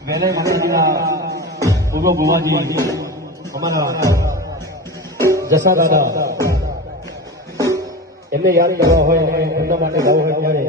વેલાઈ માતાજીના પૂર્વ ભુવાજી અમારા જસા દાદા એમને યાદ કરવા હોય અને એમના માટે ગાવું હોય ત્યારે